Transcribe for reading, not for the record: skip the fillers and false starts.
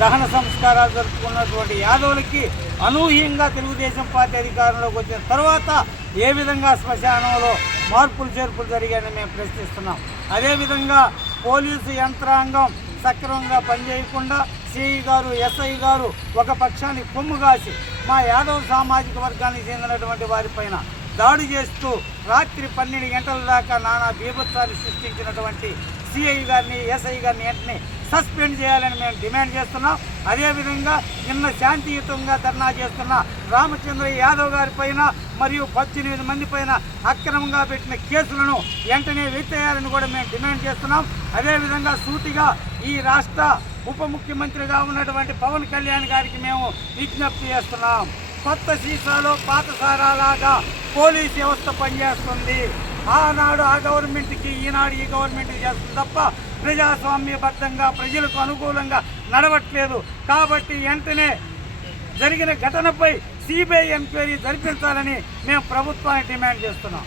దహన సంస్కారాలు జరుపుకున్నటువంటి యాదవులకి అనూహ్యంగా తెలుగుదేశం పార్టీ అధికారంలోకి వచ్చిన తర్వాత ఏ విధంగా శ్మశానంలో మార్పులు చేర్పులు జరిగాయని మేము ప్రశ్నిస్తున్నాం. అదేవిధంగా పోలీసు యంత్రాంగం సక్రమంగా పనిచేయకుండా సిఐ గారు, ఎస్ఐ గారు ఒక పక్షాన్ని కొమ్ము కాసి మా యాదవ సామాజిక వర్గానికి చెందినటువంటి వారిపైన దాడి చేస్తూ రాత్రి 12 గంటల దాకా నానా బీభత్సాన్ని సృష్టించినటువంటి సిఐ గారిని, ఎస్ఐ గారిని వెంటనే సస్పెండ్ చేయాలని మేము డిమాండ్ చేస్తున్నాం. అదేవిధంగా నిన్న శాంతియుతంగా ధర్నా చేస్తున్న రామచంద్ర యాదవ్ గారి పైన మరియు 18 మంది పైన అక్రమంగా పెట్టిన కేసులను వెంటనే ఎత్తేయాలని కూడా మేము డిమాండ్ చేస్తున్నాం. అదేవిధంగా సూటిగా ఈ రాష్ట్ర ఉప ముఖ్యమంత్రిగా ఉన్నటువంటి పవన్ కళ్యాణ్ గారికి మేము విజ్ఞప్తి చేస్తున్నాం. కొత్త సీసాలో పాత సారాలాగా పోలీస్ వ్యవస్థ పనిచేస్తుంది. ఆనాడు ఆ గవర్నమెంట్కి, ఈనాడు ఈ గవర్నమెంట్కి చేస్తుంది తప్ప ప్రజాస్వామ్యబద్ధంగా ప్రజలకు అనుకూలంగా నడవట్లేదు. కాబట్టి వెంటనే జరిగిన ఘటనపై సిబిఐ ఎంక్వైరీ జరిపించాలని మేము ప్రభుత్వాన్ని డిమాండ్ చేస్తున్నాం.